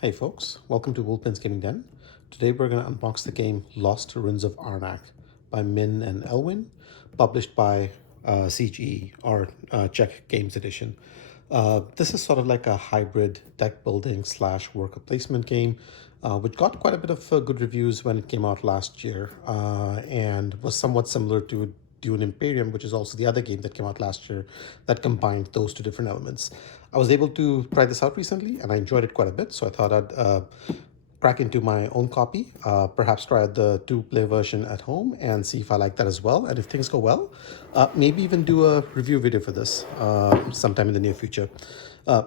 Hey folks, welcome to Wolpin's Gaming Den. Today we're going to unbox the game Lost Ruins of Arnak by Min and Elwin, published by CGE or Czech Games Edition. This is sort of like a hybrid deck building slash worker placement game, which got quite a bit of good reviews when it came out last year and was somewhat similar to Dune Imperium, which is also the other game that came out last year that combined those two different elements. I was able to try this out recently and I enjoyed it quite a bit, so I thought I'd crack into my own copy, perhaps try out the two-player version at home and see if I like that as well. And if things go well, maybe even do a review video for this sometime in the near future.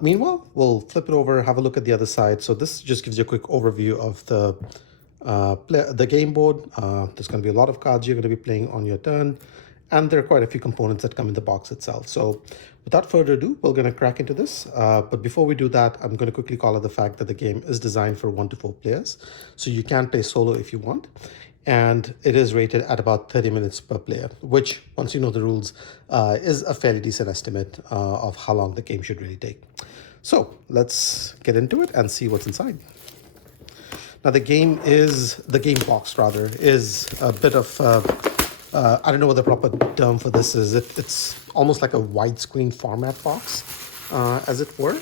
Meanwhile, we'll flip it over, have a look at the other side. So this just gives you a quick overview of the game board. There's going to be a lot of cards you're going to be playing on your turn, and there are quite a few components that come in the box itself. So without further ado, we're going to crack into this. But before we do that, I'm going to quickly call out the fact that the game is designed for 1 to 4 players. So you can play solo if you want. And it is rated at about 30 minutes per player, which, once you know the rules, is a fairly decent estimate of how long the game should really take. So let's get into it and see what's inside. Now the game box rather, is a bit of, I don't know what the proper term for this is. It's almost like a widescreen format box, as it were.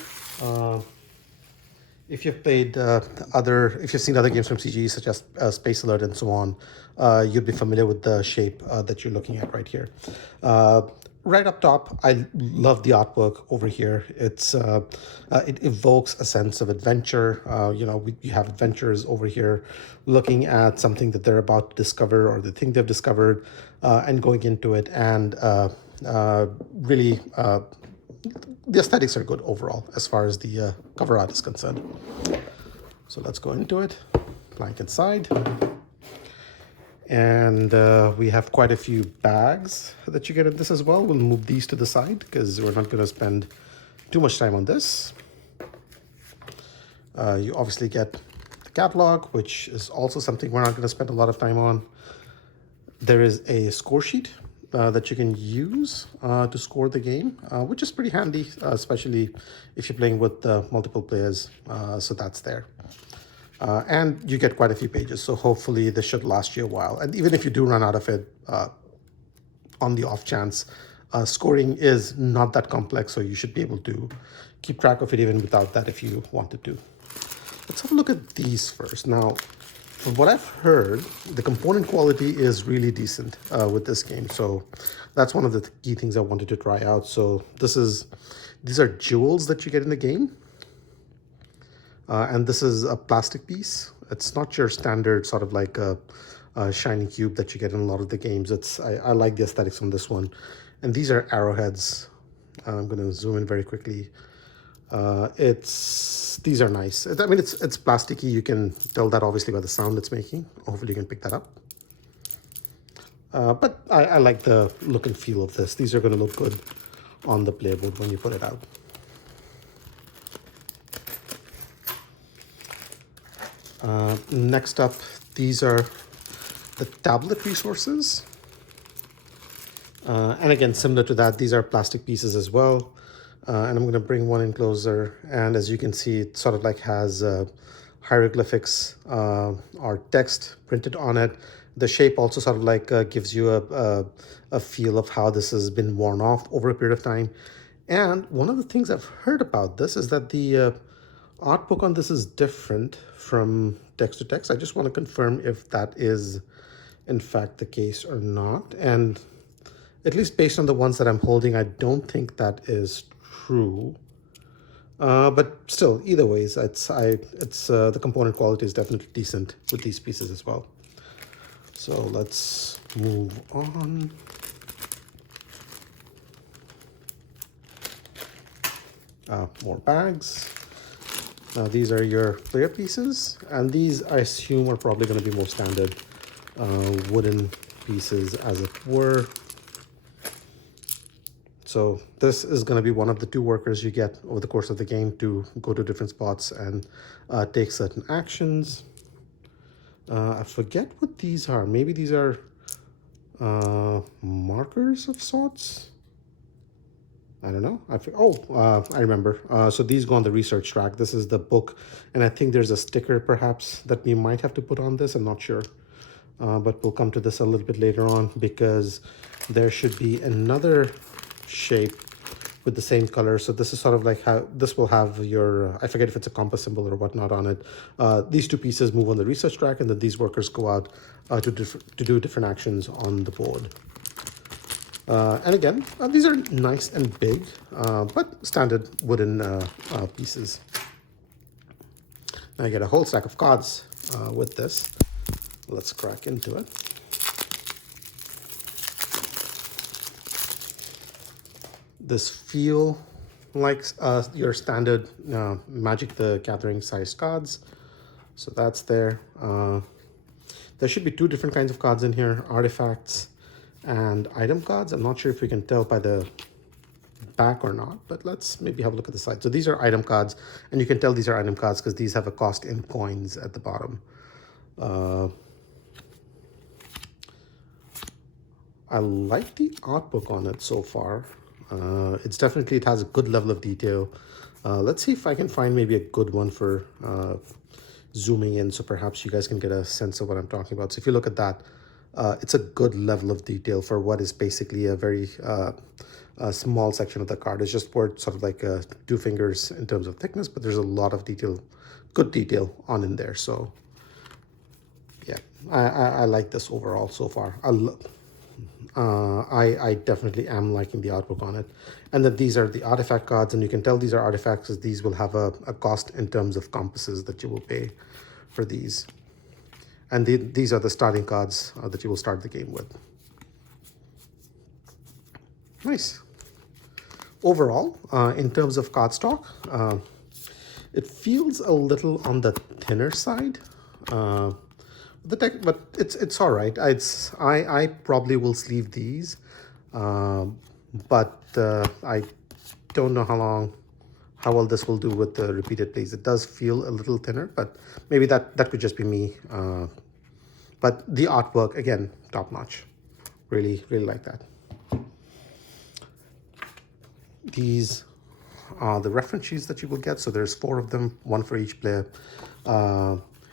If you've played if you've seen other games from CGE, such as Space Alert and so on, you'd be familiar with the shape that you're looking at right here. Right up top, I love the artwork over here. It evokes a sense of adventure. You have adventurers over here looking at something that they're about to discover or they think they've discovered, and going into it. And really, the aesthetics are good overall as far as the cover art is concerned. So let's go into it. Blank inside. And we have quite a few bags that you get in this as well. We'll move these to the side because we're not going to spend too much time on this. You obviously get the catalog, which is also something we're not going to spend a lot of time on. There is a score sheet that you can use to score the game, which is pretty handy, especially if you're playing with multiple players. So that's there. And you get quite a few pages, so hopefully this should last you a while. And even if you do run out of it, on the off chance, scoring is not that complex, so you should be able to keep track of it even without that if you wanted to. Let's have a look at these first. Now, from what I've heard, the component quality is really decent with this game, so that's one of the key things I wanted to try out. So these are jewels that you get in the game. And this is a plastic piece. It's not your standard sort of like a shiny cube that you get in a lot of the games. I like the aesthetics on this one. And these are arrowheads. I'm going to zoom in very quickly. These are nice. I mean, it's plasticky. You can tell that obviously by the sound it's making. Hopefully you can pick that up. But I like the look and feel of this. These are going to look good on the playboard when you put it out. Next up, these are the tablet resources. And again, similar to that, these are plastic pieces as well. And I'm going to bring one in closer. And as you can see, it sort of like has hieroglyphics or text printed on it. The shape also sort of like gives you a feel of how this has been worn off over a period of time. And one of the things I've heard about this is that the art book on this is different from text to text. I just want to confirm if that is in fact the case or not. And at least based on the ones that I'm holding, I don't think that is true. But still, either ways, the component quality is definitely decent with these pieces as well. So let's move on. More bags. Now these are your player pieces, and these I assume are probably going to be more standard wooden pieces as it were. So this is going to be one of the 2 workers you get over the course of the game to go to different spots and take certain actions. I forget what these are. Maybe these are markers of sorts. I don't know. I remember. So these go on the research track. This is the book, and I think there's a sticker perhaps that we might have to put on this. I'm not sure, but we'll come to this a little bit later on because there should be another shape with the same color. So this is sort of like how this will have your, I forget if it's a compass symbol or whatnot on it. These two pieces move on the research track, and then these workers go out to do different actions on the board. And again, these are nice and big, but standard wooden pieces. Now I get a whole stack of cards with this. Let's crack into it. This feel like your standard Magic the Gathering size cards. So that's there. There should be two different kinds of cards in here, artifacts and item cards. I'm not sure if we can tell by the back or not, but let's maybe have a look at the side. So these are item cards, and you can tell these are item cards because these have a cost in coins at the bottom. I like the art book on it so far. It has a good level of detail. Let's see if I can find maybe a good one for zooming in, so perhaps you guys can get a sense of what I'm talking about. So if you look at that, it's a good level of detail for what is basically a very small section of the card. It's just worth sort of like 2 fingers in terms of thickness, but there's a lot of detail, good detail on in there. So yeah, I like this overall so far. I definitely am liking the artwork on it. And then these are the artifact cards, and you can tell these are artifacts because these will have a cost in terms of compasses that you will pay for these. And these are the starting cards that you will start the game with. Nice. Overall, in terms of cardstock, it feels a little on the thinner side. But it's all right. I probably will sleeve these, but I don't know how well this will do with the repeated plays. It does feel a little thinner, but maybe that could just be me. But the artwork, again, top notch. Really like that. These are the reference sheets that you will get. So there's 4 of them, 1 for each player.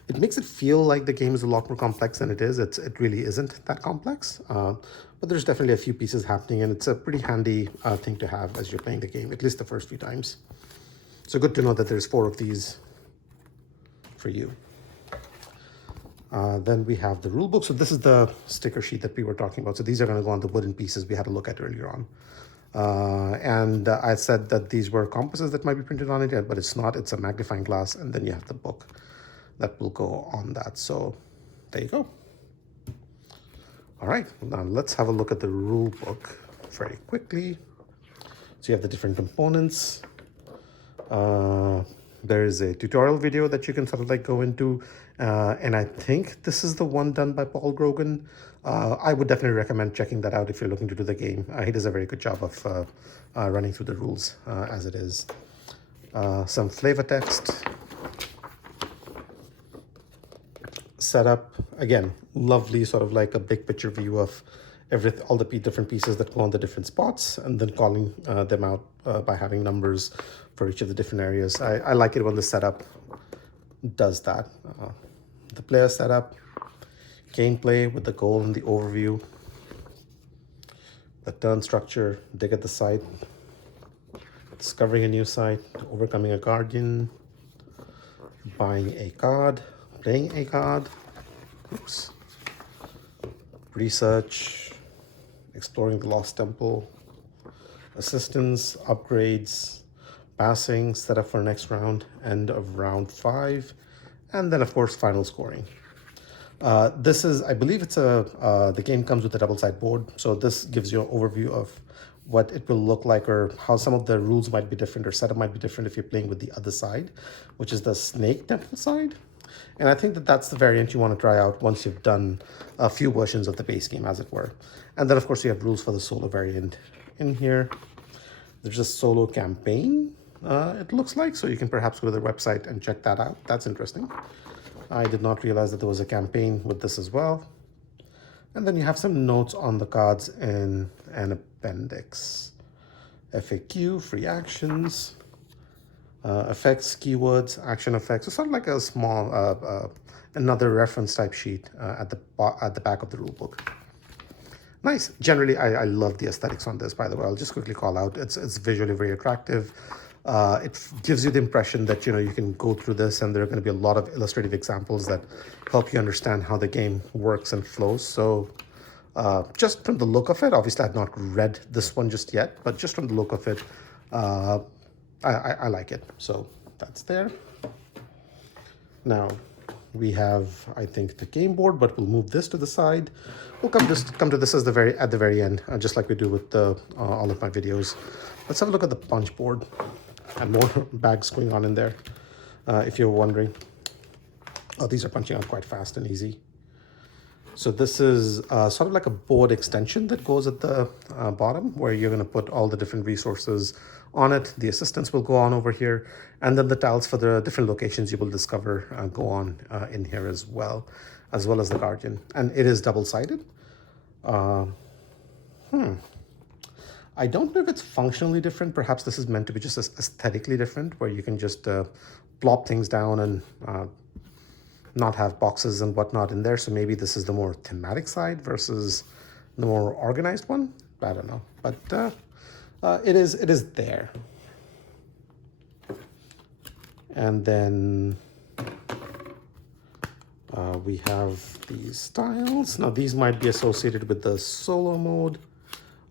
It makes it feel like the game is a lot more complex than it is. It really isn't that complex, but there's definitely a few pieces happening, and it's a pretty handy thing to have as you're playing the game, at least the first few times. So good to know that there's 4 of these for you. Then we have the rule book. So this is the sticker sheet that we were talking about. So these are going to go on the wooden pieces we had a look at earlier on. And I said that these were compasses that might be printed on it, but it's not. It's a magnifying glass, and then you have the book that will go on that. So there you go. All right, now let's have a look at the rule book very quickly. So you have the different components. There is a tutorial video that you can sort of like go into, and I think this is the one done by Paul Grogan. I would definitely recommend checking that out if you're looking to do the game. He does a very good job of running through the rules as it is. Some flavor text. Setup, again, lovely sort of like a big picture view of all the different pieces that go on the different spots, and then calling them out by having numbers for each of the different areas. I like it when the setup does that. The player setup, gameplay with the goal and the overview, the turn structure, dig at the site, discovering a new site, overcoming a guardian, buying a card, playing a card, oops, research, exploring the lost temple, assistance, upgrades, passing, set up for next round, end of round 5, and then of course final scoring. This is, I believe it's the game comes with a double-sided board, so this gives you an overview of what it will look like, or how some of the rules might be different or setup might be different if you're playing with the other side, which is the snake temple side. And I think that that's the variant you want to try out once you've done a few versions of the base game, as it were. And then, of course, you have rules for the solo variant in here. There's a solo campaign, it looks like, so you can perhaps go to their website and check that out. That's interesting. I did not realize that there was a campaign with this as well. And then you have some notes on the cards in an appendix. FAQ, free actions, effects, keywords, action effects. It's sort of like a small, another reference type sheet at the back of the rulebook. Nice. Generally, I love the aesthetics on this, by the way. I'll just quickly call out. It's visually very attractive. It gives you the impression that, you can go through this and there are going to be a lot of illustrative examples that help you understand how the game works and flows. So just from the look of it, obviously I've not read this one just yet, but just from the look of it, I like it. So that's there. Now we have, I think, the game board, but we'll move this to the side. We'll come to this at the very end, just like we do with all of my videos. Let's have a look at the punch board, and more bags going on in there. If you're wondering, these are punching out quite fast and easy. So this is sort of like a board extension that goes at the bottom, where you're going to put all the different resources on it. The assistants will go on over here, and then the tiles for the different locations you will discover go on in here as well as the guardian. And it is double-sided. I don't know if it's functionally different. Perhaps this is meant to be just aesthetically different, where you can just plop things down and not have boxes and whatnot in there. So maybe this is the more thematic side versus the more organized one. I don't know, but it is there. And then we have these tiles. Now these might be associated with the solo mode,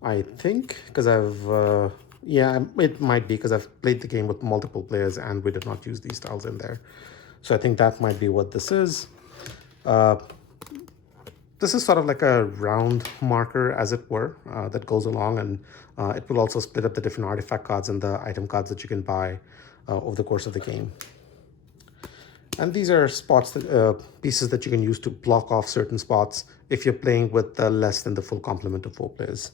I think, because yeah, it might be because I've played the game with multiple players and we did not use these tiles in there. So I think that might be what this is. This is sort of like a round marker, as it were, that goes along, and it will also split up the different artifact cards and the item cards that you can buy over the course of the game. And these are spots, pieces that you can use to block off certain spots if you're playing with less than the full complement of 4 players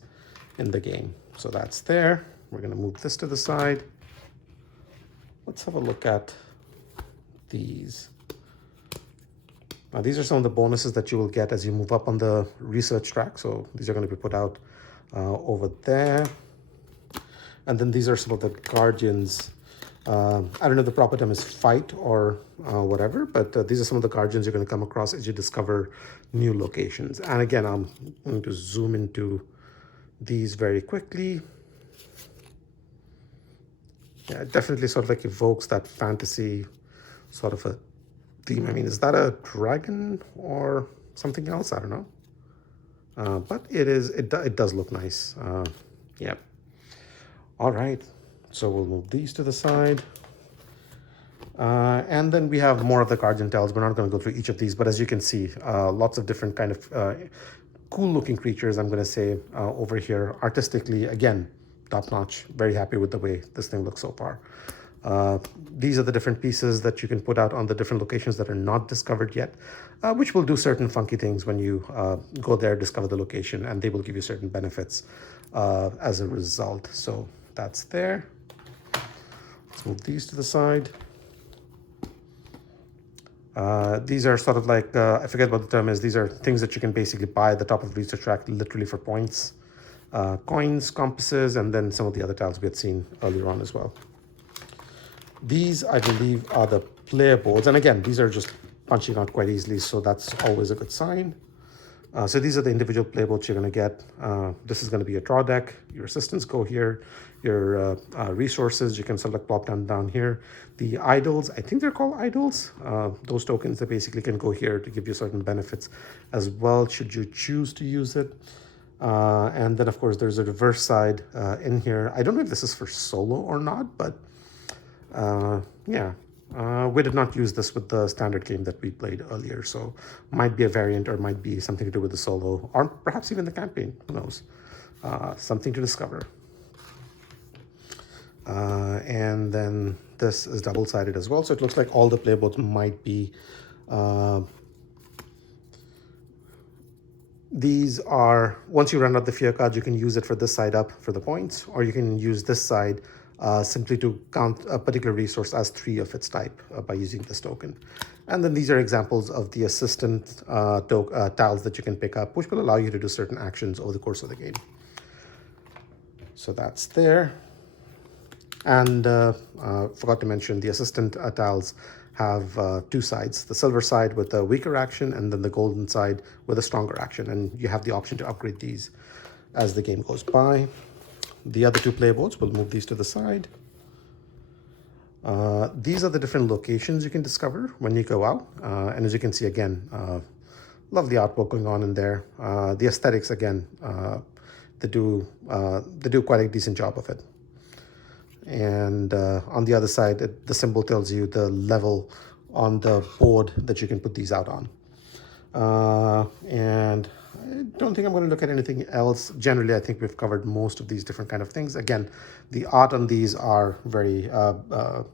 in the game. So that's there. We're going to move this to the side. Let's have a look at these. Now these are some of the bonuses that you will get as you move up on the research track. So these are going to be put out over there. And then these are some of the guardians. I don't know if the proper term is fight or whatever, but these are some of the guardians you're going to come across as you discover new locations. And again, I'm going to zoom into these very quickly. Yeah, it definitely sort of like evokes that fantasy sort of a theme. I mean, is that a dragon or something else? I don't know. But it does look nice. Yeah. All right. So we'll move these to the side. And then we have more of the guardian tiles. We're not going to go through each of these, but as you can see, lots of different kind of cool looking creatures, I'm going to say, over here. Artistically, again, top notch. Very happy with the way this thing looks so far. These are the different pieces that you can put out on the different locations that are not discovered yet, which will do certain funky things when you go there, discover the location, and they will give you certain benefits as a result. So that's there. Let's move these to the side. These are sort of like, I forget what the term is. These are things that you can basically buy at the top of the research track, literally for points. Coins, compasses, and then some of the other tiles we had seen earlier on as well. These, I believe, are the player boards. And again, these are just punching out quite easily, so that's always a good sign. So these are the individual player boards you're going to get. This is going to be your draw deck. Your assistants go here. Your resources, you can sort of plop down here. The idols, I think they're called idols. Those tokens that basically can go here to give you certain benefits as well, should you choose to use it. And then, of course, there's a reverse side in here. I don't know if this is for solo or not, but yeah. We did not use this with the standard game that we played earlier, so might be a variant or might be something to do with the solo or perhaps even the campaign, who knows. Something to discover. And then this is double-sided as well, so it looks like all the playboards might be these are, once you run out the fear card, you can use it for this side up for the points, or you can use this side simply to count a particular resource as 3 of its type by using this token. And then these are examples of the assistant tiles that you can pick up, which will allow you to do certain actions over the course of the game. So that's there. And forgot to mention, the assistant tiles have two sides, the silver side with a weaker action and then the golden side with a stronger action. And you have the option to upgrade these as the game goes by. The other two playboards, we'll move these to the side. These are the different locations you can discover when you go out. And as you can see, again, lovely artwork going on in there. The aesthetics, again, they do quite a decent job of it. And on the other side, the symbol tells you the level on the board that you can put these out on. And I don't think I'm going to look at anything else. Generally, I think we've covered most of these different kind of things. Again, the art on these are they're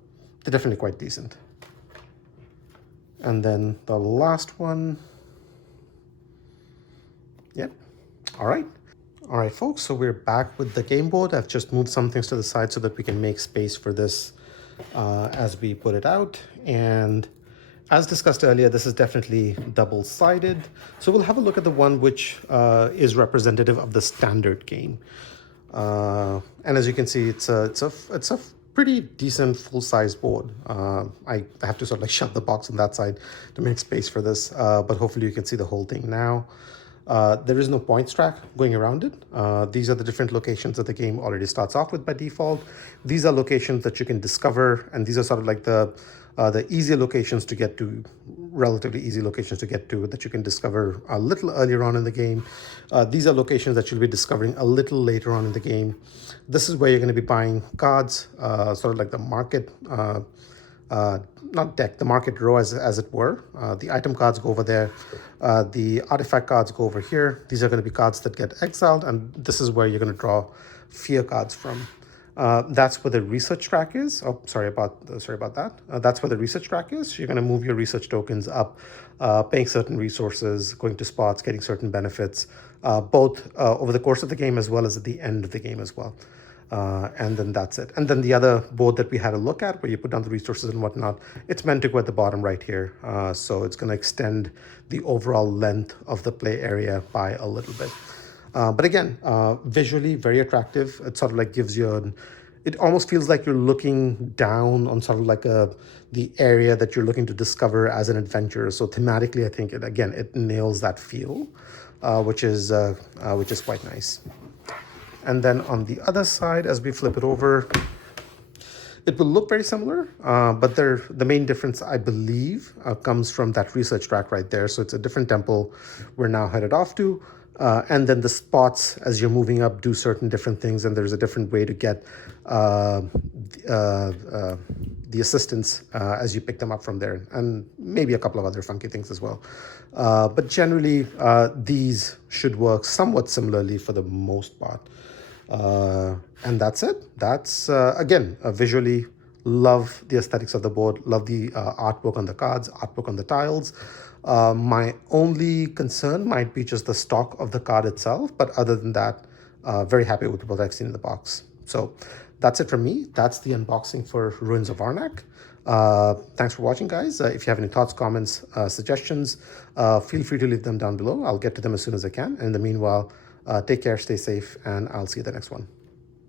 definitely quite decent. And then the last one. Yep. All right. All right, folks, so we're back with the game board. I've just moved some things to the side so that we can make space for this as we put it out. And as discussed earlier, this is definitely double-sided. So we'll have a look at the one which is representative of the standard game. And as you can see, it's a pretty decent full-size board. I have to sort of like shove the box on that side to make space for this, but hopefully you can see the whole thing now. There is no points track going around it. These are the different locations that the game already starts off with by default. These are locations that you can discover, and these are sort of like the easier locations to get to, relatively easy locations to get to, that you can discover a little earlier on in the game. These are locations that you'll be discovering a little later on in the game. This is where you're going to be buying cards, sort of like the market, not deck, the market row as it were. The item cards go over there. The artifact cards go over here. These are going to be cards that get exiled, and this is where you're going to draw fear cards from. That's where the research track is. Oh, sorry about that. That's where the research track is. You're going to move your research tokens up, paying certain resources, going to spots, getting certain benefits, both over the course of the game as well as at the end of the game as well. And then that's it. And then the other board that we had a look at, where you put down the resources and whatnot, it's meant to go at the bottom right here. So it's going to extend the overall length of the play area by a little bit. But again, visually very attractive. It sort of like gives you it almost feels like you're looking down on sort of like the area that you're looking to discover as an adventurer. So thematically, I think it nails that feel, which is quite nice. And then on the other side, as we flip it over, it will look very similar, but the main difference, I believe, comes from that research track right there. So it's a different temple we're now headed off to. And then the spots, as you're moving up, do certain different things, and there's a different way to get the assistants as you pick them up from there, and maybe a couple of other funky things as well. But generally, these should work somewhat similarly for the most part. And that's it. That's, again, visually, love the aesthetics of the board, love the artwork on the cards, artwork on the tiles. My only concern might be just the stock of the card itself, but other than that, very happy with what I've seen in the box. So that's it from me. That's the unboxing for Ruins of Arnak. Thanks for watching, guys. If you have any thoughts, comments, suggestions, feel free to leave them down below. I'll get to them as soon as I can. And in the meanwhile, take care, stay safe, and I'll see you the next one.